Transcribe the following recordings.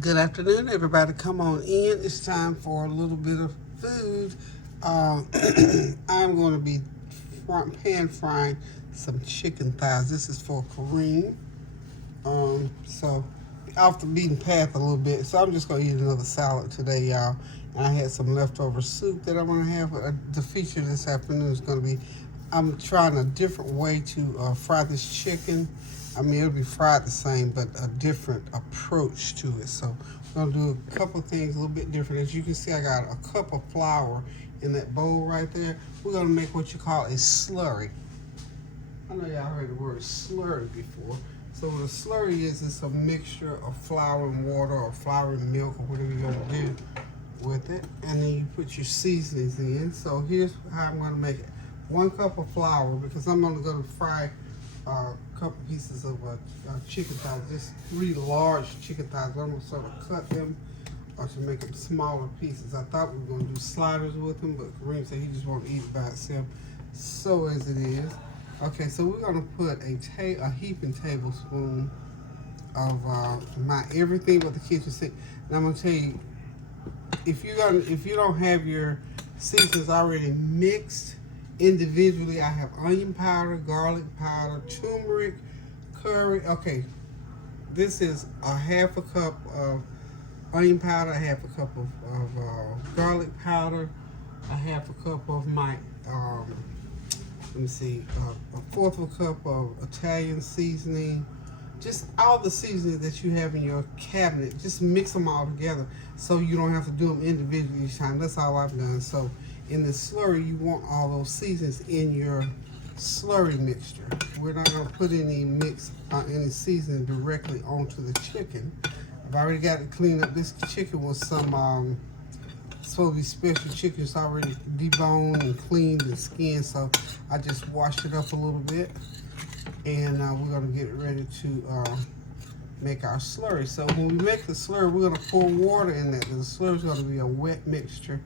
Good afternoon, everybody. Come on in. It's time for a little bit of food. I'm going to be pan frying some chicken thighs. This is for Kareem. So off the beaten path a little bit. So I'm just going to eat another salad today, y'all. And I had some leftover soup that I'm going to have. The feature this afternoon is going to be, I'm trying a different way to fry this chicken. I mean, it'll be fried the same, but a different approach to it. So we're gonna do a couple things a little bit different. As you can see, I got a cup of flour in that bowl right there. We're gonna make what you call a slurry. I know y'all heard the word slurry before. So what a slurry is, it's a mixture of flour and water or flour and milk or whatever you're gonna do with it. And then you put your seasonings in. So here's how I'm gonna make it. 1 cup of flour, because I'm only gonna fry a couple pieces of chicken thighs, just 3 large chicken thighs. I'm gonna sort of cut them to make them smaller pieces. I thought we were gonna do sliders with them, but Kareem said he just won't eat it by itself. So as it is. Okay, so we're gonna put a heaping tablespoon of my everything with the kitchen sink. And I'm gonna tell you, if you don't have your seasonings already mixed individually, I have onion powder, garlic powder, turmeric, curry. Okay, this is a half a cup of onion powder, a half a cup of garlic powder, a half a cup of my, let me see, a 1/4 of a cup of Italian seasoning. Just all the seasonings that you have in your cabinet, just mix them all together so you don't have to do them individually each time. That's all I've done. So in the slurry, you want all those seasonings in your slurry mixture. We're not going to put any seasoning directly onto the chicken. I've already got it cleaned up. This chicken was some supposed to be special chicken. It's already deboned and cleaned and skinned, so I just washed it up a little bit. And we're going to get ready to make our slurry. So when we make the slurry, we're going to pour water in that. The slurry is going to be a wet mixture.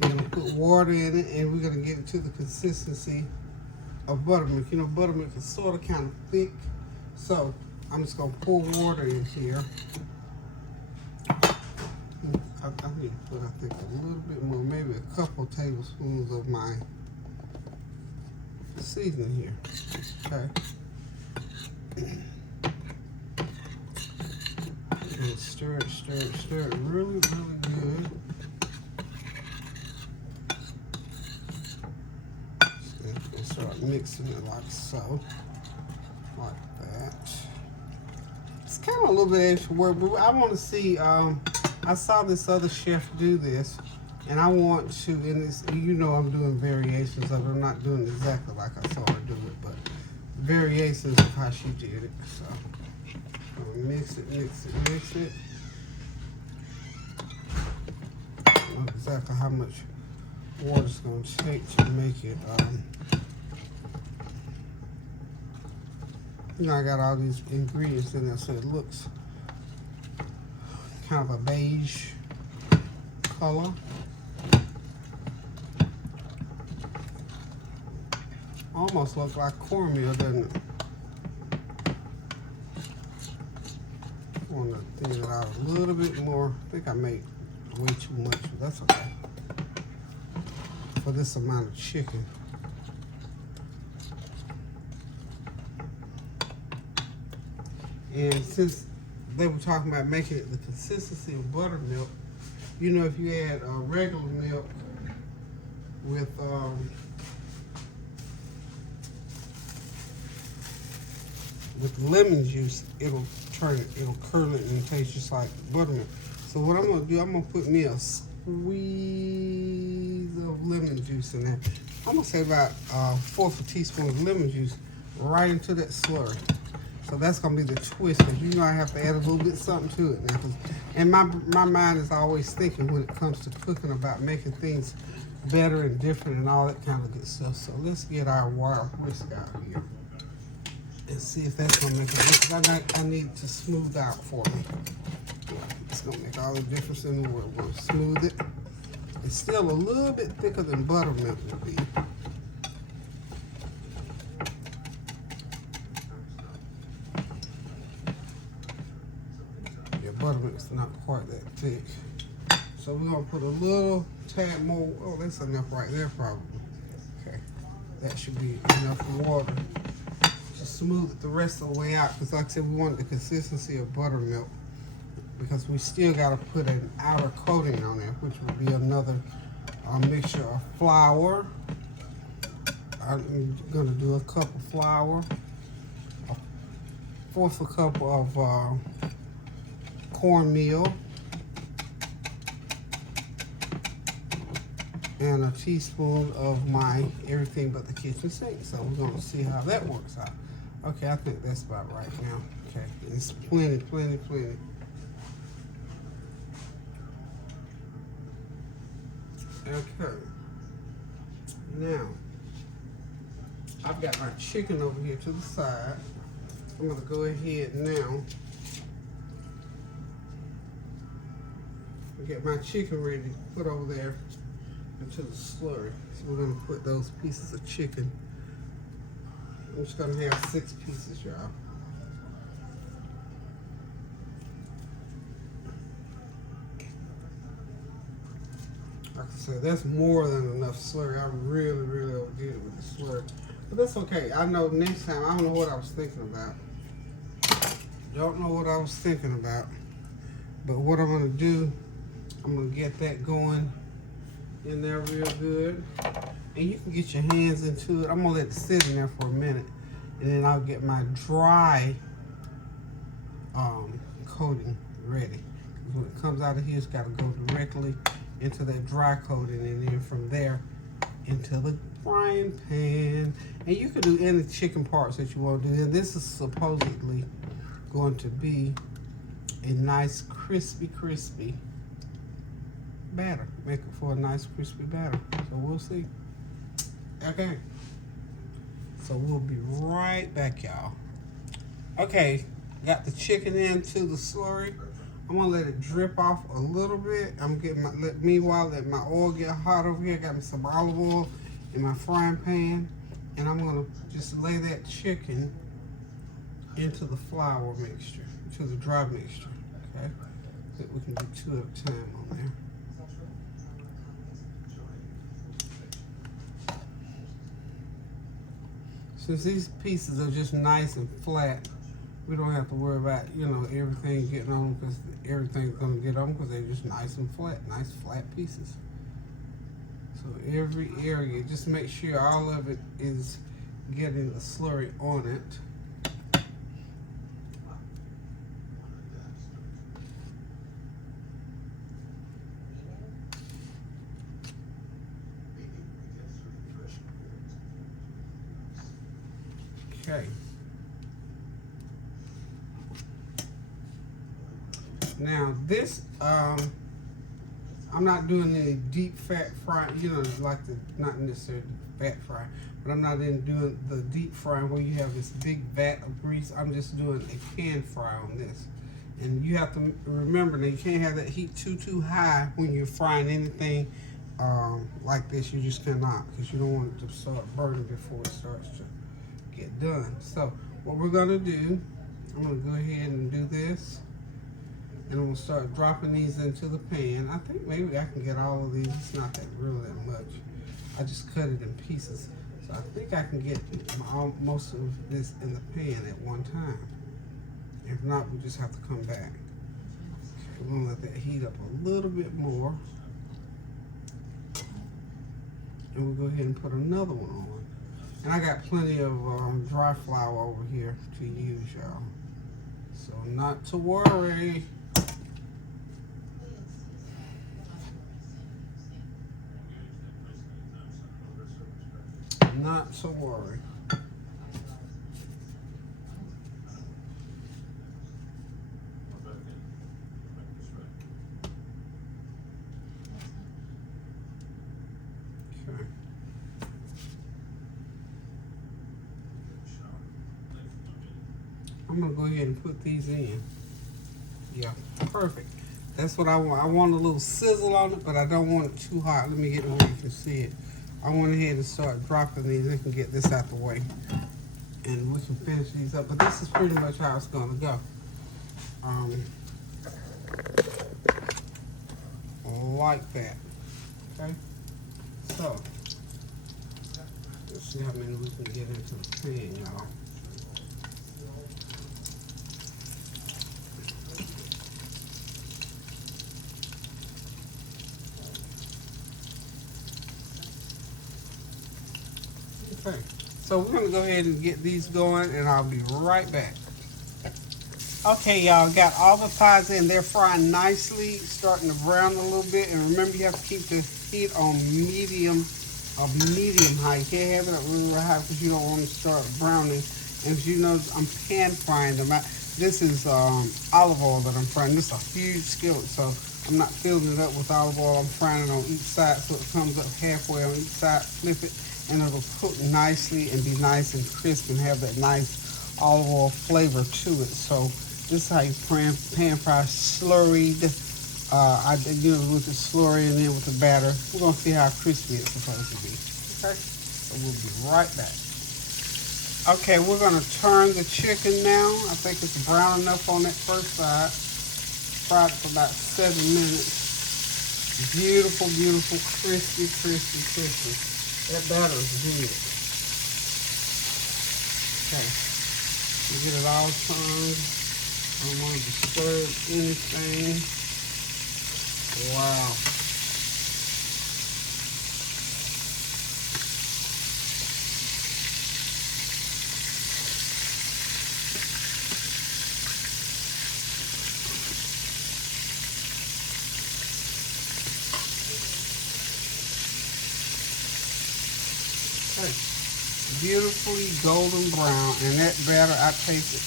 We're going to put water in it, and we're going to get it to the consistency of buttermilk. You know, buttermilk is sort of kind of thick. So I'm just going to pour water in here. I need to put, I think, a little bit more, maybe a couple tablespoons of my seasoning here. Okay. And stir it really, really good. And start mixing it like so. Like that. It's kind of a little bit extra work, but I want to see, I saw this other chef do this, and I want to, in this, you know, I'm doing variations of it. I'm not doing exactly like I saw her do it, but variations of how she did it. So mix it. I don't know exactly how much water it's going to take to make it. You know, I got all these ingredients in there, so it looks kind of a beige color. Almost looks like cornmeal, doesn't it? I want to thin it out a little bit more. I think I made way too much, but that's okay for this amount of chicken. And since they were talking about making it the consistency of buttermilk, you know, if you add regular milk with lemon juice, it'll curl it and taste just like buttermilk. So what I'm gonna do, I'm gonna put me a squeeze of lemon juice in there. I'm gonna say about 1/4 teaspoon of lemon juice right into that slurry. So that's gonna be the twist, because you know I have to add a little bit something to it now. And my mind is always thinking when it comes to cooking about making things better and different and all that kind of good stuff. So let's get our wild whisk out here and see if that's gonna make a difference. I need to smooth out for me. It's gonna make all the difference in the world. We're gonna smooth it. It's still a little bit thicker than buttermilk would be. buttermilk it's not quite that thick. So we're gonna put a little tad more. Oh, that's enough right there probably. Okay, that should be enough water to smooth it the rest of the way out. Because like I said, we want the consistency of buttermilk. Because we still gotta put an outer coating on there, which would be another mixture of flour. I'm gonna do a cup of flour, a fourth a cup of cornmeal, and a teaspoon of my everything but the kitchen sink. So we're gonna see how that works out. Okay, I think that's about right now. Okay, it's plenty. Okay, now I've got my chicken over here to the side. I'm gonna go ahead now and get my chicken ready to put over there into the slurry. So we're gonna put those pieces of chicken. I'm just gonna have 6 pieces, y'all. Like I said, that's more than enough slurry. I really overdid it with the slurry. But that's okay. I know next time, I don't know what I was thinking about. Don't know what I was thinking about. But what I'm gonna do, I'm gonna get that going in there real good. And you can get your hands into it. I'm gonna let it sit in there for a minute. And then I'll get my dry coating ready. When it comes out of here, it's gotta go directly into that dry coating, and then from there into the frying pan. And you can do any chicken parts that you want to do. And this is supposedly going to be a nice crispy batter. Make it for a nice crispy batter. So we'll see. Okay. So we'll be right back, y'all. Okay, got the chicken into the slurry. I'm gonna let it drip off a little bit. I'm getting meanwhile let my oil get hot over here. Got me some olive oil in my frying pan, and I'm gonna just lay that chicken into the flour mixture, to the dry mixture. Okay, so we can do 2 at a time on there. Since these pieces are just nice and flat, we don't have to worry about, you know, everything getting on, because everything's gonna get on because they're just nice and flat, nice flat pieces. So every area, just make sure all of it is getting the slurry on it. Okay. Now this, I'm not doing any deep fat frying, you know, like the, not necessarily fat fry, but I'm not in doing the deep frying where you have this big vat of grease. I'm just doing a pan fry on this. And you have to remember that you can't have that heat too high when you're frying anything like this. You just cannot, because you don't want it to start burning before it starts to get done. So what we're gonna do, I'm gonna go ahead and do this. And I'm gonna start dropping these into the pan. I think maybe I can get all of these. It's not that really that much. I just cut it in pieces. So I think I can get most of this in the pan at one time. If not, we just have to come back. Okay, we're gonna let that heat up a little bit more. And we'll go ahead and put another one on. And I got plenty of dry flour over here to use, y'all. So not to worry. Not to worry. Okay. I'm gonna go ahead and put these in. Yeah, perfect. That's what I want. I want a little sizzle on it, but I don't want it too hot. Let me get it where you can see it. I went ahead and start dropping these. I can get this out the way, and we can finish these up. But this is pretty much how it's gonna go. like that. Okay? So, let's see how many we can get into the pan, y'all. Okay, so we're gonna go ahead and get these going, and I'll be right back. Okay, y'all, got all the pies in. They're frying nicely, starting to brown a little bit. And remember, you have to keep the heat on medium high. You can't have it at really high because you don't want to start browning. And as you know, I'm pan frying them. This is olive oil that I'm frying. This is a huge skillet, so I'm not filling it up with olive oil. I'm frying it on each side so it comes up halfway on each side. Flip it, and it'll cook nicely and be nice and crisp and have that nice olive oil flavor to it. So this is how you pan fry slurried. I did with the slurry and then with the batter. We're gonna see how crispy it's supposed to be. Okay, so we'll be right back. Okay, we're gonna turn the chicken now. I think it's brown enough on that first side. Fried it for about 7 minutes. Beautiful, beautiful, crispy, crispy, crispy. That batter is good. Okay, we get it all turned. I don't want to disturb anything. Wow. Okay. Beautifully golden brown, and that batter, I taste it.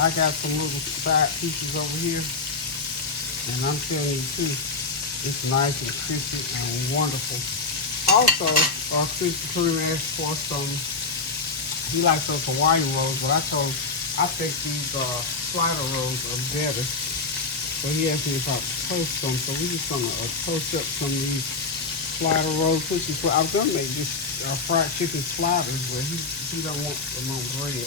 I got some little side pieces over here, and I'm telling you too, it's nice and crispy and wonderful. Also, Krispy Kreme asked for some, he likes those Hawaiian rolls, but I think these slider rolls are better. So he asked me if I toast them, so we're just gonna toast up some of these slider rolls, which is what I was gonna make this fried chicken sliders, but he don't want them on bread.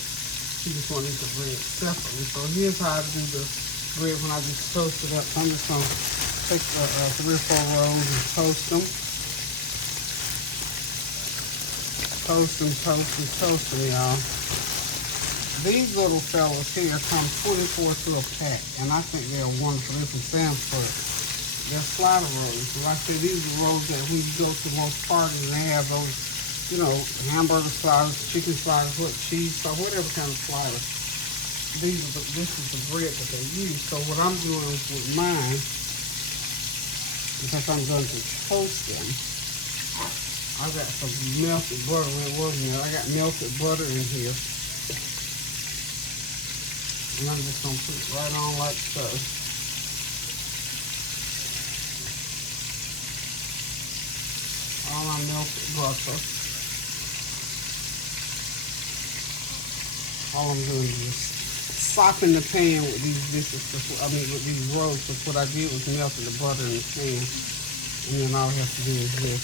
He just wanted the bread separately. So here's how I do the bread when I just toast it up. I'm just going to take 3 or 4 rolls and toast them. Toast them, y'all. These little fellas here come 24 to a pack, and I think they're wonderful. They're from Sam's Club. They're slider rolls. Like I said, these are rolls that when you go to most parties, they have those, you know, hamburger sliders, chicken sliders, cheese sliders, whatever kind of sliders. This is the bread that they use. So what I'm doing with mine, because I'm going to toast them, I got some melted butter. I got melted butter in here. And I'm just going to put it right on like so. All my melted butter. All I'm doing is just soften the pan with these dishes. With these rolls. Because what I did was melted the butter in the pan, and then all I have to do is this.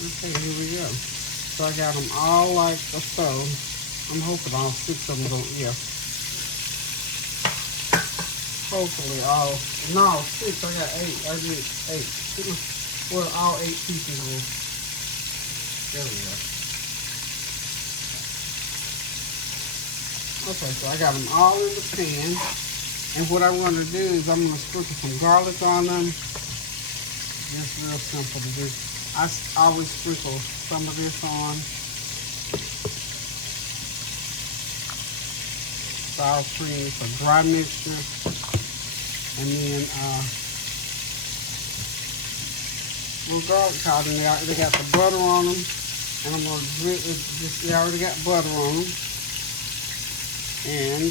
Okay, here we go. So I got them all like so. I'm hoping all 6 of them don't. Yeah. Hopefully all. No, 6. I got 8. I did 8. Well, all 8 pieces will. There we go. Okay, so I got them all in the pan. And what I want to do is I'm going to sprinkle some garlic on them. Just real simple to do. I always sprinkle some of this on. Sour cream, it's a dry mixture. And then little garlic powder. They got the butter on them. And I'm going to drip it. They already got butter on them. And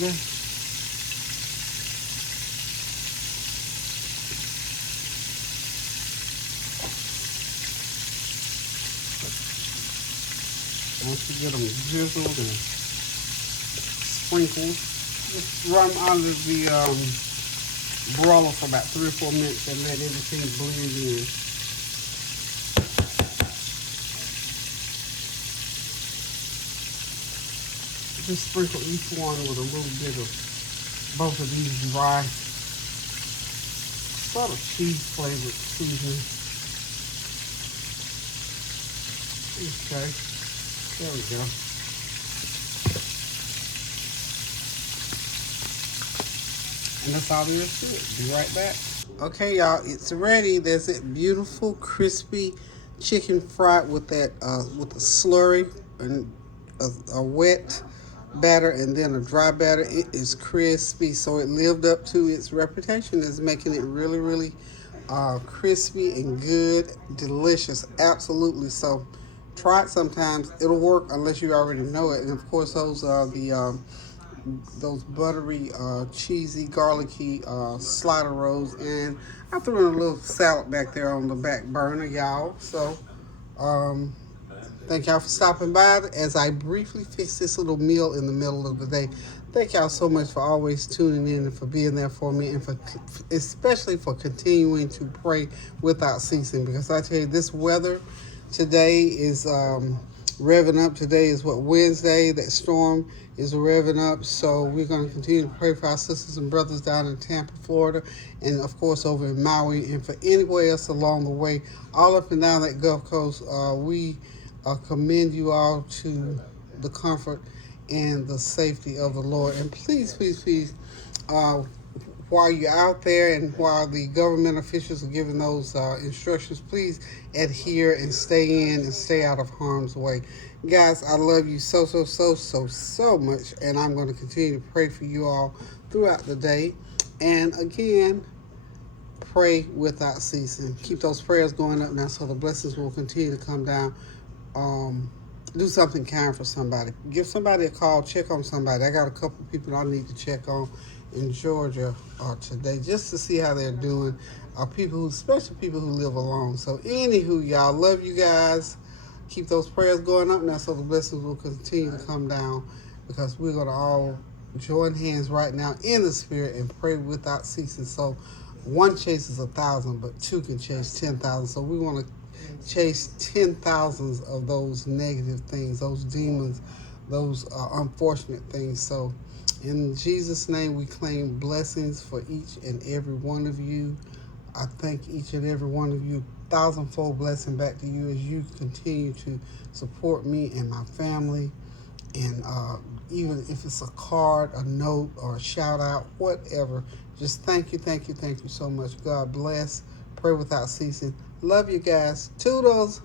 once you get them drizzled and sprinkled, just run under the broiler for about 3 or 4 minutes and let everything blend in. Just sprinkle each one with a little bit of both of these dry sort of cheese flavored seasoning. Okay, there we go. And that's all there is to it. Be right back. Okay, y'all, it's ready. There's that beautiful, crispy chicken fried with that with a slurry and a wet batter and then a dry batter. It is crispy, so it lived up to its reputation as making it really, really crispy and good, delicious. Absolutely. So try it sometimes. It'll work unless you already know it. And of course, those are those buttery, cheesy, garlicky slider rolls, and I threw in a little salad back there on the back burner, y'all. So, thank y'all for stopping by as I briefly fix this little meal in the middle of the day. Thank y'all so much for always tuning in and for being there for me, and for especially for continuing to pray without ceasing. Because I tell you, this weather today is revving up. Today is Wednesday. That storm is revving up. So we're going to continue to pray for our sisters and brothers down in Tampa, Florida, and of course over in Maui, and for anywhere else along the way, all up and down that Gulf Coast. We commend you all to the comfort and the safety of the Lord. And please, please, please, while you're out there and while the government officials are giving those instructions, please adhere and stay in and stay out of harm's way. Guys, I love you so, so, so, so, so much, and I'm going to continue to pray for you all throughout the day. And again, pray without ceasing. Keep those prayers going up now so the blessings will continue to come down. Do something kind for somebody. Give somebody a call. Check on somebody. I got a couple people I need to check on in Georgia today just to see how they're doing. Especially people who live alone. So anywho, y'all, love you guys. Keep those prayers going up now so the blessings will continue to come down, because we're going to all join hands right now in the spirit and pray without ceasing. So one chases 1,000, but two can chase 10,000. So we want to chase 10,000s of those negative things, those demons, those unfortunate things. So in Jesus' name, we claim blessings for each and every one of you. I thank each and every one of you. 1,000-fold blessing back to you as you continue to support me and my family. And even if it's a card, a note, or a shout out, whatever, just thank you, thank you, thank you so much. God bless. Pray without ceasing. Love you guys. Toodles.